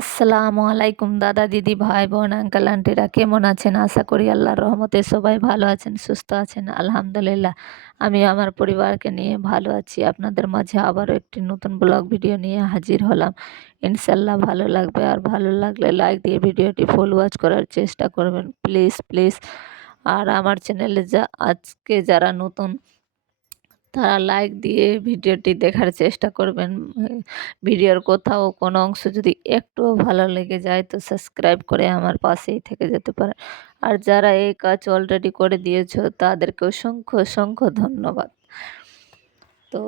আসসালামু আলাইকুম দাদা, দিদি, ভাই, বোন আঙ্কেল আন্টিরা কেমন আছেন? আশা করি আল্লাহর রহমতে সবাই ভালো আছেন, সুস্থ আছেন। আলহামদুলিল্লাহ, আমি আমার পরিবারকে নিয়ে ভালো আছি। আপনাদের মাঝে আবারও একটি নতুন ব্লগ ভিডিও নিয়ে হাজির হলাম। ইনশাল্লাহ ভালো লাগবে আর ভালো লাগলে লাইক দিয়ে ভিডিওটি ফুল ওয়াচ করার চেষ্টা করবেন। প্লিজ প্লিজ আর আমার চ্যানেলে যা, আজকে যারা নতুন তারা লাইক দিয়ে ভিডিওটি দেখার চেষ্টা করবেন। ভিডিওর কোথাও কোনো অংশ যদি একটুও ভালো লেগে যায় তো সাবস্ক্রাইব করে আমার পাশেই থেকে যেতে পারে। আর যারা এই কাজ অলরেডি করে দিয়েছ, তাদেরকে অসংখ্য অসংখ্য ধন্যবাদ। তো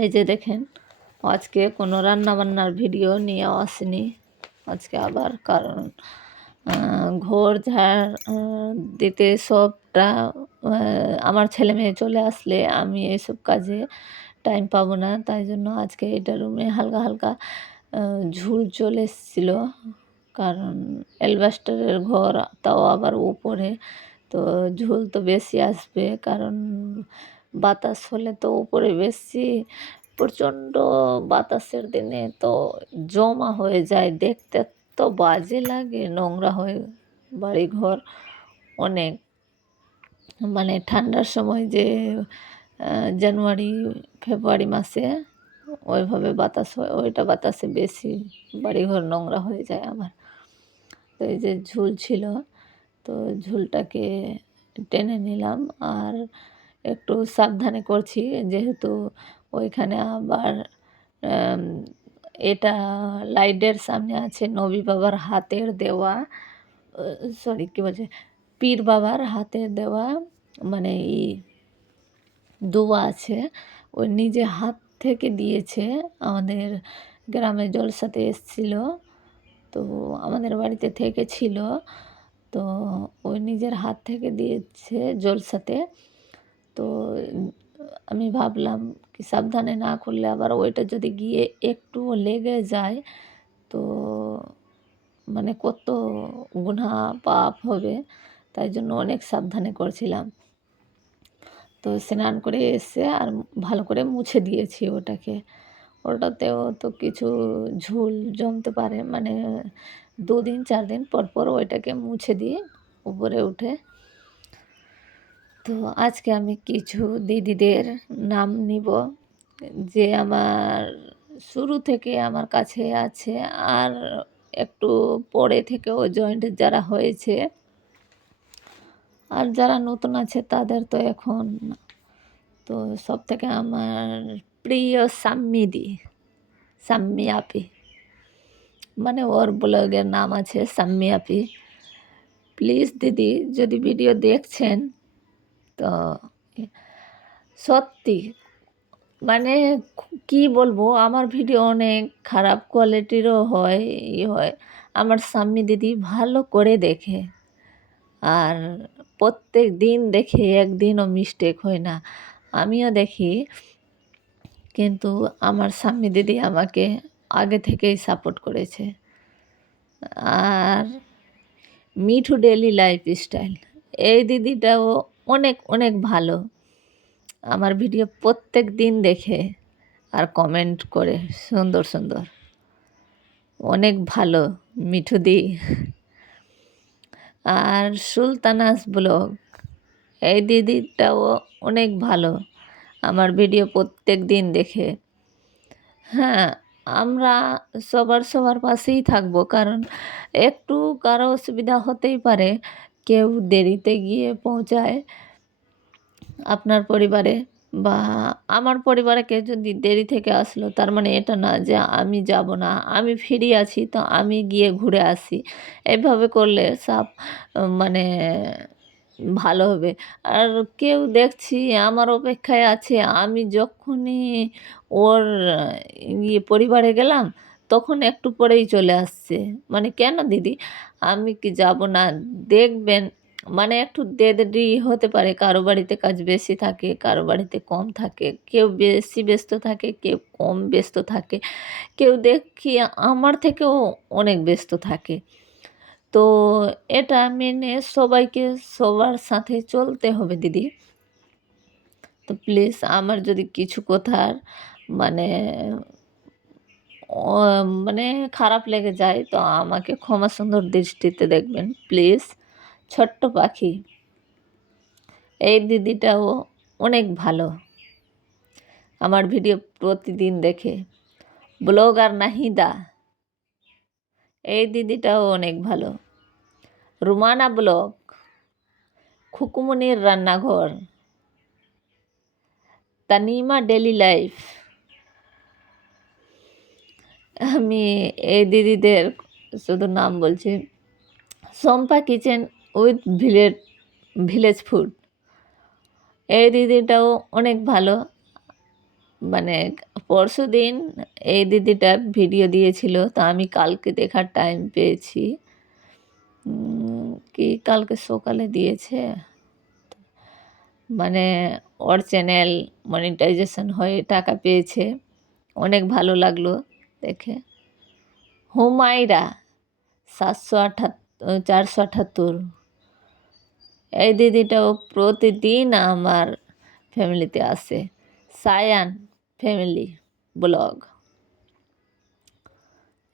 এই যে দেখেন, আজকে কোনো রান্নাবান্নার ভিডিও নিয়ে আসেনি। আজকে আবার কারণ ঘর ঝাড় দিতে সবটা আমার ছেলে মেয়ে চলে আসলে আমি এসব কাজে টাইম পাবো না। তাই জন্য আজকে এটা রুমে হালকা হালকা ঝুল চলে এসেছিল। কারণ অ্যালবাস্টারের ঘর তাও আবার উপরে তো ঝুল তো বেশি আসবে। কারণ বাতাস হলে তো উপরে বেশি, প্রচণ্ড বাতাসের দিনে তো জমা হয়ে যায় দেখতে। তো বাজে লাগে, নোংরা হয়ে বাড়িঘর অনেক। মানে ঠান্ডার সময় যে জানুয়ারি, ফেব্রুয়ারি মাসে ওইভাবে বাতাস হয়, ওইটা বাতাসে বেশি বাড়িঘর নোংরা হয়ে যায় আমার। তো এই যে ঝুল ছিল, তো ঝুলটাকে টেনে নিলাম আর একটু সাবধানে করছি, যেহেতু ওইখানে আবার এটা লাইটের সামনে আছে নবী বাবার হাতের দেওয়া সরি কী বলছে? পীর বাবার হাতের দেওয়া মানে ই দোয়া আছে। ওই নিজে হাত থেকে দিয়েছে, আমাদের গ্রামে জলসাতে এসছিল। তো আমাদের বাড়িতে থেকে ছিল তো ওই নিজের হাত থেকে দিয়েছে জলসাতে। তো আমি ভাবলাম কি সাবধানে না করলে আবার ওইটা যদি গিয়ে একটুও লেগে যায়, তো মানে কত গুণা পাপ হবে, তাই জন্য অনেক সাবধানে করছিলাম। তো স্নান করে এসে আর ভালো করে মুছে দিয়েছি ওটাকে। ওটাতেও তো কিছু ঝুল জমতে পারে মানে দুদিন চার দিন পর পর ওইটাকে মুছে দিয়ে উপরে উঠে তো আজকে আমি কিছু দিদিদের নাম নিব যে আমার শুরু থেকে আমার কাছে আছে আর একটু পরে থেকেও জয়েন্ট যারা হয়েছে আর যারা নতুন আছে তাদের তো এখন তো সব থেকে আমার প্রিয় সাম্মিদি সাম্মি আপি। মানে ওর ব্লগের নাম আছে সাম্মি আপি। প্লিজ দিদি, যদি ভিডিও দেখছেন তো সত্যি। মানে কি বলব, আমার ভিডিও অনেক খারাপ কোয়ালিটিরও হয়, ই হয়। আমার স্বামী দিদি ভালো করে দেখে। আর প্রত্যেক দিন দেখে একদিনও মিস্টেক হয় না। আমিও দেখি, কিন্তু আমার স্বামী দিদি আমাকে আগে থেকেই সাপোর্ট করেছে। আর মিঠু ডেলি লাইফ স্টাইল এই দিদিটাও অনেক অনেক ভালো। আমার ভিডিও প্রত্যেক দিন দেখে আর কমেন্ট করে, সুন্দর সুন্দর। অনেক ভালো, মিঠু দি। আর সুলতানাস ব্লগ, এই দিদিটাও অনেক ভালো। আমার ভিডিও প্রত্যেক দিন দেখে। হ্যাঁ আমরা সবার সবার পাশেই থাকব, কারণ একটু কারও অসুবিধা হতেই পারে। কেউ দেরিতে গিয়ে পৌঁছায় আপনার পরিবারে বা আমার পরিবারে কেউ যদি দেরি থেকে আসলো, তার মানে এটা না যে আমি যাব না, আমি ফ্রি আছি তো আমি গিয়ে ঘুরে আসি। এভাবে করলে সব মানে ভালো হবে। আর কেউ দেখছি আমার অপেক্ষায় আছে, আমি যখনই ওর ইয়ে পরিবারে গেলাম তখন একটু পরেই চলে আসছে। মানে কেন দিদি? আমি কি যাব না? দেখবেন মানে একটু দেরি হতে পারে। কারও বাড়িতে কাজ বেশি থাকে, কারও বাড়িতে কম থাকে। কেউ বেশি ব্যস্ত থাকে, কেউ কম ব্যস্ত থাকে। কেউ দেখি আমার থেকেও অনেক ব্যস্ত থাকে। তো এটা মেনে সবাইকে সবার সাথে চলতে হবে দিদি। তো প্লিজ আমার যদি কিছু কথার মানে মানে খারাপ লেগে যায়, তো আমাকে ক্ষমা সুন্দর দৃষ্টিতে দেখবেন, প্লিজ। ছোট্ট পাখি। এই দিদিটাও অনেক ভালো। আমার ভিডিও প্রতিদিন দেখে। Blog blogger Nahida. এই দিদিটাও অনেক ভালো। রুমানা ব্লগ। খুকুমনির রান্নাঘর। Tanima daily life. আমি এই দিদিদের শুধু নাম বলছি। Sampa kitchen with village village food. এই দিদিটাও অনেক ভালো। মানে পরশু দিন এই দিদিটা ভিডিও দিয়েছিল, তা আমি কালকে দেখার টাইম পেয়েছি। কি কালকে সকালে দিয়েছে? মানে ওর চ্যানেল মনিটাইজেশন হয়ে টাকা পেয়েছে। অনেক ভালো লাগল। দেখে। হুমায়রা, সাতশো আঠাত্তর, চারশো আঠাত্তর। এই দিদিটাও প্রতিদিন আমার ফ্যামিলিতে আসে। Sayan family blog.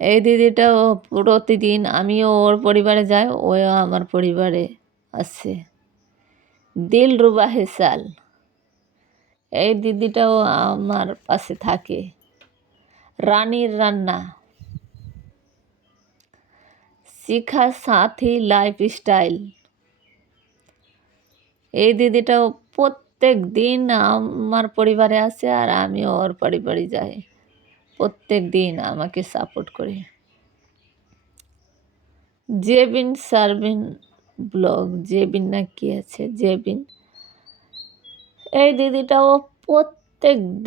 এই দিদিটাও প্রতিদিন আমিও ওর পরিবারে যাই ও আমার পরিবারে আসে। দিল রুবা হেসাল। এই দিদিটাও আমার পাশে থাকে। রানীর রান্না। শিখা সাথী লাইফস্টাইল। এই দিদিটাও প্রত্যেক দিন আমার পরিবারে আসে আর আমি ওর পরিবারে যাই। প্রত্যেক দিন আমাকে সাপোর্ট করে। জেবিন সার্বিন ব্লগ, জেবিন না কি আছে, জেবিন। এই দিদিটাও প্রত্যেক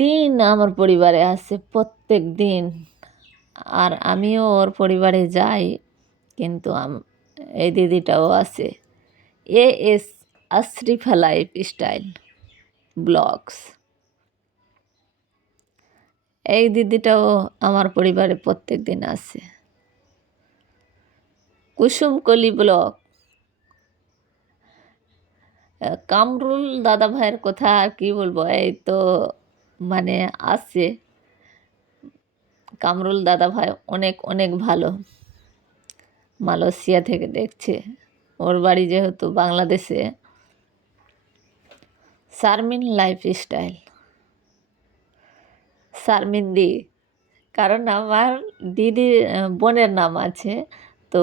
দিন আমার পরিবারে আসে প্রত্যেক দিন আর আমিও ওর পরিবারে যাই, কিন্তু এই দিদিটাও আছে। A S Ashrifa life style blogs. এই দিদিটাও আমার পরিবারে প্রত্যেক দিন আসে কুসুমকলি ব্লক কামরুল দাদা ভাইয়ের কথা আর কি বলব? এই তো মানে আসছে কামরুল দাদা ভাই অনেক অনেক ভালো। মালয়েশিয়া থেকে দেখছে। ওর বাড়ি যেহেতু বাংলাদেশে। শারমিন লাইফ স্টাইল শারমিন দি, কারণ আমার দিদি, বোনের নাম আছে। তো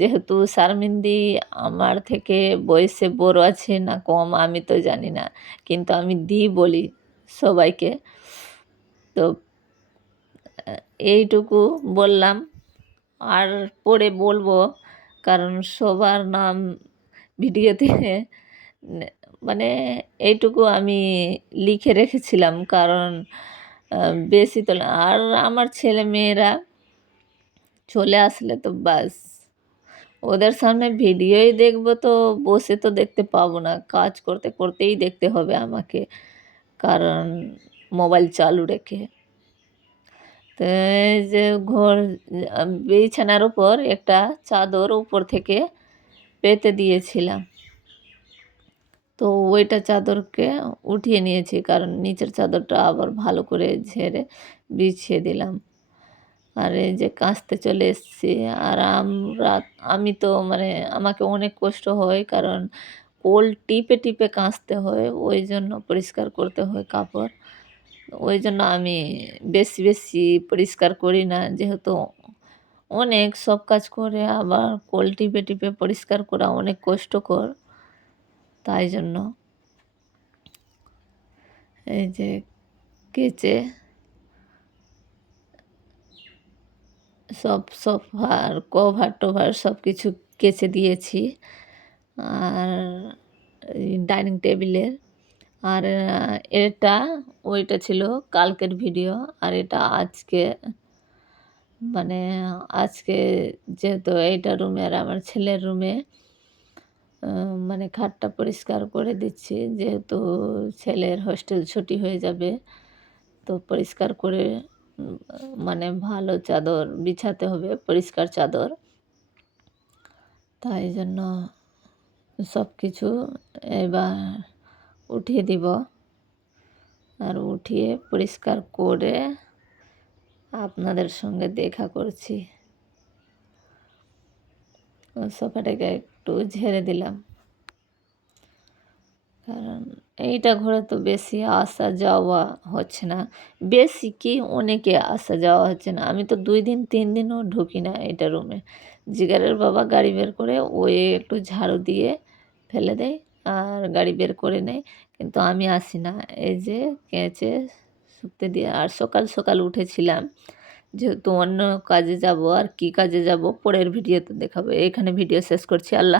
যেহেতু শারমিন্দি আমার থেকে বয়সে বড় আছে না কম আমি তো জানি না। কিন্তু আমি দি বলি। সবাইকে। তো এইটুকু বললাম। আর পরে বলব, কারণ সবার নাম ভিডিওতে মানে এইটুকু আমি লিখে রেখেছিলাম, কারণ বেশি তো। আর আমার ছেলে মেয়েরা চলে আসলে তো বাস, ওদের সামনে ভিডিওই দেখব তো বসে তো দেখতে পাবো না। কাজ করতে করতেই দেখতে হবে আমাকে। কারণ মোবাইল চালু রেখে। তো যে ঘর, বিছানার উপর একটা চাদর উপর থেকে পেতে দিয়েছিলাম। তো ওইটা চাদরকে উঠিয়ে নিয়েছি কারণ নিচের চাদরটা আবার ভালো করে ঝেড়ে বিছিয়ে দিলাম। আর এই যে কাঁচতে চলে এসেছি। আর আমরা, আমি তো মানে আমাকে অনেক কষ্ট হয় কারণ কোল টিপে টিপে কাঁচতে হয়, ওই জন্য পরিষ্কার করতে হয় কাপড়। ওই জন্য আমি বেশি বেশি পরিষ্কার করি না, যেহেতু অনেক সব কাজ করে, আবার কোল টিপে টিপে পরিষ্কার করা অনেক কষ্টকর, তাই জন্য। এই যে কেচে সব সোফার কভার টোভার সব কিছু কেচে দিয়েছি। আর ডাইনিং টেবিলের। আর এটা, ওইটা ছিল কালকের ভিডিও। আর এটা আজকে মানে আজকে যেহেতু এইটা রুমে আর আমার ছেলের রুমে মানে খাটটা পরিষ্কার করে দিচ্ছি। যেহেতু ছেলের হোস্টেল ছুটি হয়ে যাবে, তো পরিষ্কার করে মানে ভালো চাদর বিছাতে হবে, পরিষ্কার চাদর। তাই জন্য সব কিছু এবার উঠিয়ে দিব। আর উঠিয়ে পরিষ্কার করে আপনাদের সঙ্গে দেখা করছি। সোফাটাকে একটু ঝেড়ে দিলাম। কারণ এইটা ঘরে তো বেশি আসা যাওয়া হচ্ছে না। বেশি কি অনেকে আসা যাওয়া হচ্ছে না। আমি তো দুই দিন, তিন দিনও ঢুকি না এটা রুমে জিগারের বাবা গাড়ি বের করে ওই একটু ঝাড়ু দিয়ে ফেলে দেয় আর গাড়ি বের করে নেয়। কিন্তু আমি আসি না। এই যে কেঁচে শুকতে দিয়ে। আর সকাল সকাল উঠেছিলাম। যেহেতু অন্য কাজে যাব, আর কি কাজে যাব, পরের ভিডিওতে দেখাবো। এখানে ভিডিও শেষ করছি। আল্লাহ